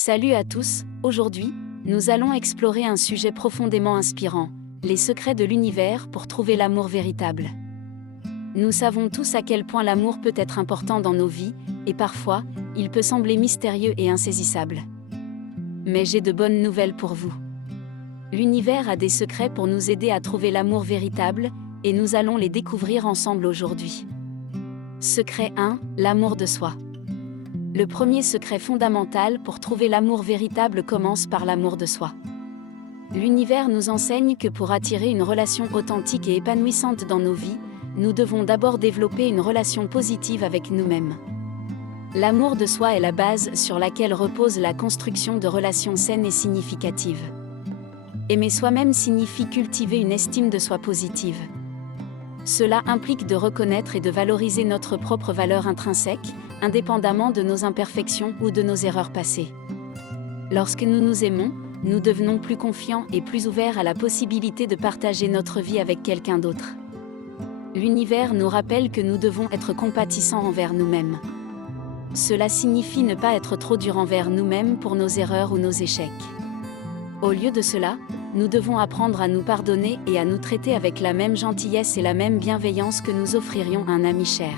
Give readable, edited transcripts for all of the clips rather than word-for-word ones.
Salut à tous, aujourd'hui, nous allons explorer un sujet profondément inspirant, les secrets de l'univers pour trouver l'amour véritable. Nous savons tous à quel point l'amour peut être important dans nos vies, et parfois, il peut sembler mystérieux et insaisissable. Mais j'ai de bonnes nouvelles pour vous. L'univers a des secrets pour nous aider à trouver l'amour véritable, et nous allons les découvrir ensemble aujourd'hui. Secret 1, l'amour de soi. Le premier secret fondamental pour trouver l'amour véritable commence par l'amour de soi. L'univers nous enseigne que pour attirer une relation authentique et épanouissante dans nos vies, nous devons d'abord développer une relation positive avec nous-mêmes. L'amour de soi est la base sur laquelle repose la construction de relations saines et significatives. Aimer soi-même signifie cultiver une estime de soi positive. Cela implique de reconnaître et de valoriser notre propre valeur intrinsèque, indépendamment de nos imperfections ou de nos erreurs passées. Lorsque nous nous aimons, nous devenons plus confiants et plus ouverts à la possibilité de partager notre vie avec quelqu'un d'autre. L'univers nous rappelle que nous devons être compatissants envers nous-mêmes. Cela signifie ne pas être trop dur envers nous-mêmes pour nos erreurs ou nos échecs. Au lieu de cela, nous devons apprendre à nous pardonner et à nous traiter avec la même gentillesse et la même bienveillance que nous offririons à un ami cher.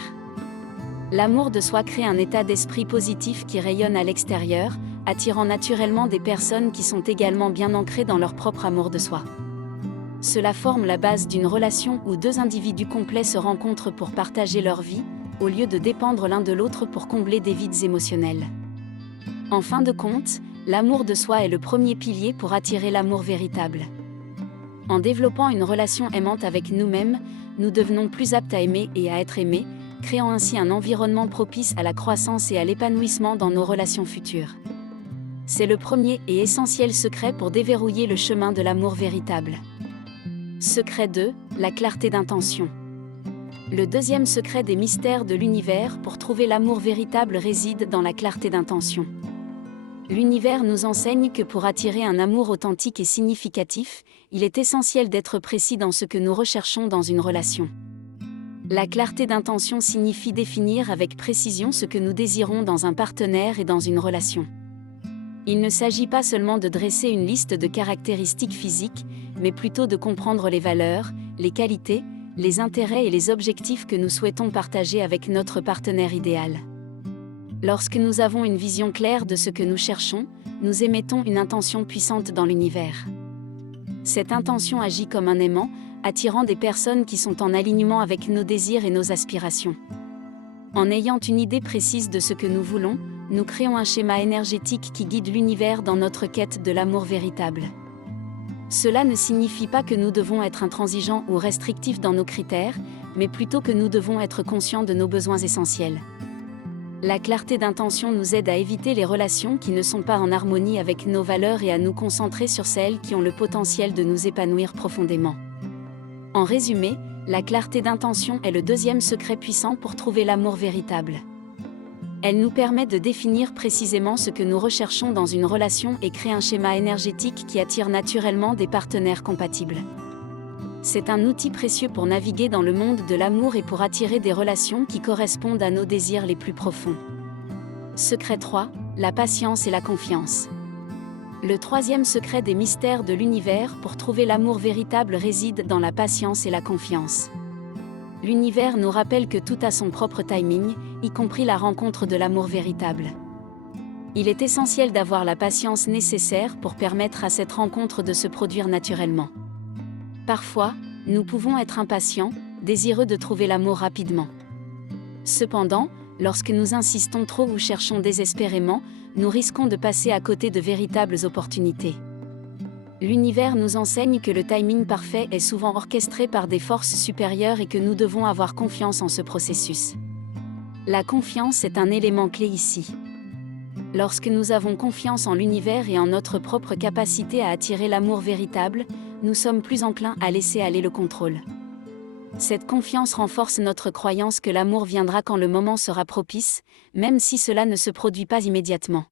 L'amour de soi crée un état d'esprit positif qui rayonne à l'extérieur, attirant naturellement des personnes qui sont également bien ancrées dans leur propre amour de soi. Cela forme la base d'une relation où deux individus complets se rencontrent pour partager leur vie, au lieu de dépendre l'un de l'autre pour combler des vides émotionnels. En fin de compte, l'amour de soi est le premier pilier pour attirer l'amour véritable. En développant une relation aimante avec nous-mêmes, nous devenons plus aptes à aimer et à être aimés, créant ainsi un environnement propice à la croissance et à l'épanouissement dans nos relations futures. C'est le premier et essentiel secret pour déverrouiller le chemin de l'amour véritable. Secret 2, la clarté d'intention. Le deuxième secret des mystères de l'univers pour trouver l'amour véritable réside dans la clarté d'intention. L'univers nous enseigne que pour attirer un amour authentique et significatif, il est essentiel d'être précis dans ce que nous recherchons dans une relation. La clarté d'intention signifie définir avec précision ce que nous désirons dans un partenaire et dans une relation. Il ne s'agit pas seulement de dresser une liste de caractéristiques physiques, mais plutôt de comprendre les valeurs, les qualités, les intérêts et les objectifs que nous souhaitons partager avec notre partenaire idéal. Lorsque nous avons une vision claire de ce que nous cherchons, nous émettons une intention puissante dans l'univers. Cette intention agit comme un aimant, attirant des personnes qui sont en alignement avec nos désirs et nos aspirations. En ayant une idée précise de ce que nous voulons, nous créons un schéma énergétique qui guide l'univers dans notre quête de l'amour véritable. Cela ne signifie pas que nous devons être intransigeants ou restrictifs dans nos critères, mais plutôt que nous devons être conscients de nos besoins essentiels. La clarté d'intention nous aide à éviter les relations qui ne sont pas en harmonie avec nos valeurs et à nous concentrer sur celles qui ont le potentiel de nous épanouir profondément. En résumé, la clarté d'intention est le deuxième secret puissant pour trouver l'amour véritable. Elle nous permet de définir précisément ce que nous recherchons dans une relation et créer un schéma énergétique qui attire naturellement des partenaires compatibles. C'est un outil précieux pour naviguer dans le monde de l'amour et pour attirer des relations qui correspondent à nos désirs les plus profonds. Secret 3, la patience et la confiance. Le troisième secret des mystères de l'univers pour trouver l'amour véritable réside dans la patience et la confiance. L'univers nous rappelle que tout a son propre timing, y compris la rencontre de l'amour véritable. Il est essentiel d'avoir la patience nécessaire pour permettre à cette rencontre de se produire naturellement. Parfois, nous pouvons être impatients, désireux de trouver l'amour rapidement. Cependant, lorsque nous insistons trop ou cherchons désespérément, nous risquons de passer à côté de véritables opportunités. L'univers nous enseigne que le timing parfait est souvent orchestré par des forces supérieures et que nous devons avoir confiance en ce processus. La confiance est un élément clé ici. Lorsque nous avons confiance en l'univers et en notre propre capacité à attirer l'amour véritable, nous sommes plus enclins à laisser aller le contrôle. Cette confiance renforce notre croyance que l'amour viendra quand le moment sera propice, même si cela ne se produit pas immédiatement.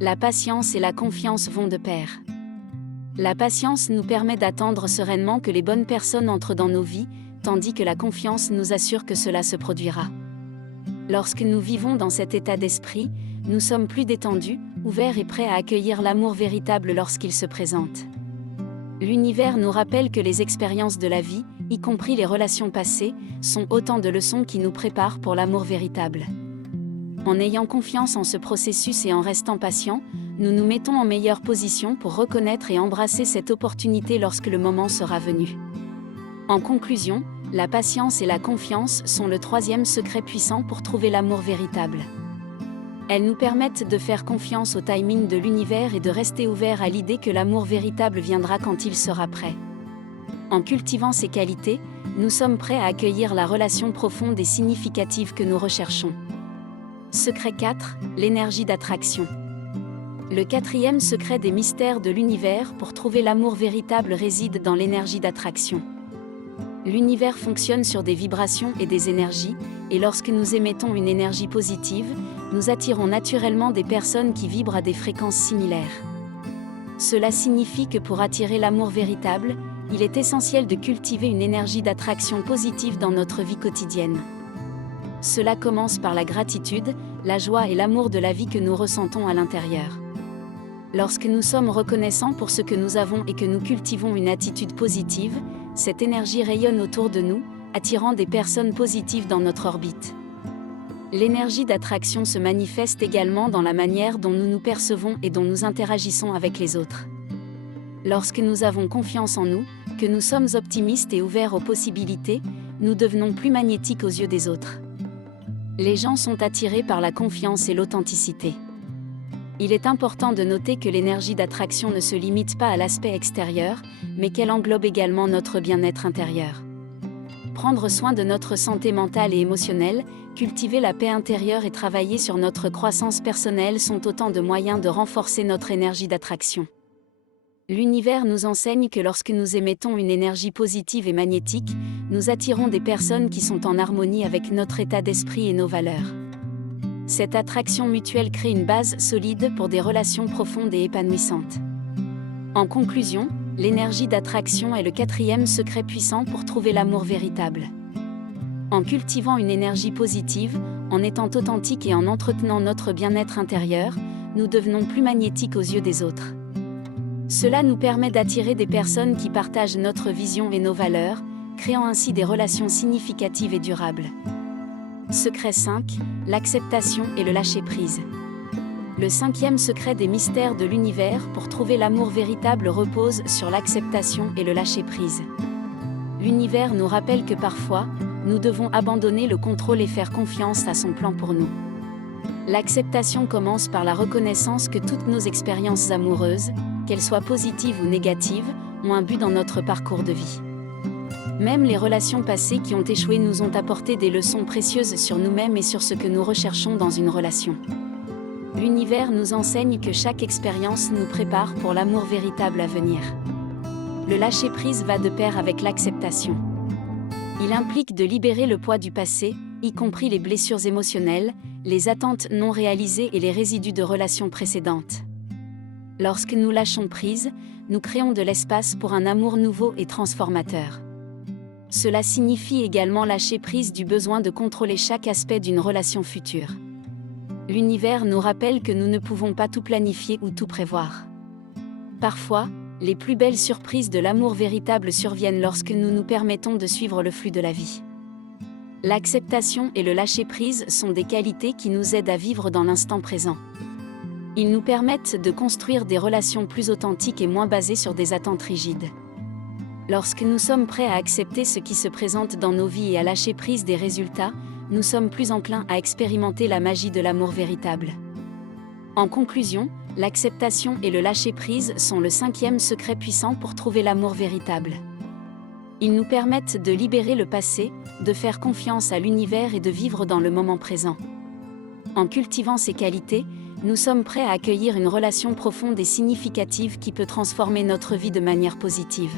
La patience et la confiance vont de pair. La patience nous permet d'attendre sereinement que les bonnes personnes entrent dans nos vies, tandis que la confiance nous assure que cela se produira. Lorsque nous vivons dans cet état d'esprit, nous sommes plus détendus, ouverts et prêts à accueillir l'amour véritable lorsqu'il se présente. L'univers nous rappelle que les expériences de la vie, y compris les relations passées, sont autant de leçons qui nous préparent pour l'amour véritable. En ayant confiance en ce processus et en restant patients, nous nous mettons en meilleure position pour reconnaître et embrasser cette opportunité lorsque le moment sera venu. En conclusion, la patience et la confiance sont le troisième secret puissant pour trouver l'amour véritable. Elles nous permettent de faire confiance au timing de l'univers et de rester ouverts à l'idée que l'amour véritable viendra quand il sera prêt. En cultivant ces qualités, nous sommes prêts à accueillir la relation profonde et significative que nous recherchons. Secret 4, l'énergie d'attraction. Le quatrième secret des mystères de l'univers pour trouver l'amour véritable réside dans l'énergie d'attraction. L'univers fonctionne sur des vibrations et des énergies, et lorsque nous émettons une énergie positive, nous attirons naturellement des personnes qui vibrent à des fréquences similaires. Cela signifie que pour attirer l'amour véritable, il est essentiel de cultiver une énergie d'attraction positive dans notre vie quotidienne. Cela commence par la gratitude, la joie et l'amour de la vie que nous ressentons à l'intérieur. Lorsque nous sommes reconnaissants pour ce que nous avons et que nous cultivons une attitude positive, cette énergie rayonne autour de nous, attirant des personnes positives dans notre orbite. L'énergie d'attraction se manifeste également dans la manière dont nous nous percevons et dont nous interagissons avec les autres. Lorsque nous avons confiance en nous, que nous sommes optimistes et ouverts aux possibilités, nous devenons plus magnétiques aux yeux des autres. Les gens sont attirés par la confiance et l'authenticité. Il est important de noter que l'énergie d'attraction ne se limite pas à l'aspect extérieur, mais qu'elle englobe également notre bien-être intérieur. Prendre soin de notre santé mentale et émotionnelle, cultiver la paix intérieure et travailler sur notre croissance personnelle sont autant de moyens de renforcer notre énergie d'attraction. L'univers nous enseigne que lorsque nous émettons une énergie positive et magnétique, nous attirons des personnes qui sont en harmonie avec notre état d'esprit et nos valeurs. Cette attraction mutuelle crée une base solide pour des relations profondes et épanouissantes. En conclusion, l'énergie d'attraction est le quatrième secret puissant pour trouver l'amour véritable. En cultivant une énergie positive, en étant authentique et en entretenant notre bien-être intérieur, nous devenons plus magnétiques aux yeux des autres. Cela nous permet d'attirer des personnes qui partagent notre vision et nos valeurs, créant ainsi des relations significatives et durables. Secret 5, l'acceptation et le lâcher-prise. Le cinquième secret des mystères de l'univers pour trouver l'amour véritable repose sur l'acceptation et le lâcher-prise. L'univers nous rappelle que parfois, nous devons abandonner le contrôle et faire confiance à son plan pour nous. L'acceptation commence par la reconnaissance que toutes nos expériences amoureuses, qu'elles soient positives ou négatives, ont un but dans notre parcours de vie. Même les relations passées qui ont échoué nous ont apporté des leçons précieuses sur nous-mêmes et sur ce que nous recherchons dans une relation. L'univers nous enseigne que chaque expérience nous prépare pour l'amour véritable à venir. Le lâcher-prise va de pair avec l'acceptation. Il implique de libérer le poids du passé, y compris les blessures émotionnelles, les attentes non réalisées et les résidus de relations précédentes. Lorsque nous lâchons prise, nous créons de l'espace pour un amour nouveau et transformateur. Cela signifie également lâcher prise du besoin de contrôler chaque aspect d'une relation future. L'univers nous rappelle que nous ne pouvons pas tout planifier ou tout prévoir. Parfois, les plus belles surprises de l'amour véritable surviennent lorsque nous nous permettons de suivre le flux de la vie. L'acceptation et le lâcher-prise sont des qualités qui nous aident à vivre dans l'instant présent. Ils nous permettent de construire des relations plus authentiques et moins basées sur des attentes rigides. Lorsque nous sommes prêts à accepter ce qui se présente dans nos vies et à lâcher prise des résultats, nous sommes plus enclins à expérimenter la magie de l'amour véritable. En conclusion, l'acceptation et le lâcher-prise sont le cinquième secret puissant pour trouver l'amour véritable. Ils nous permettent de libérer le passé, de faire confiance à l'univers et de vivre dans le moment présent. En cultivant ces qualités, nous sommes prêts à accueillir une relation profonde et significative qui peut transformer notre vie de manière positive.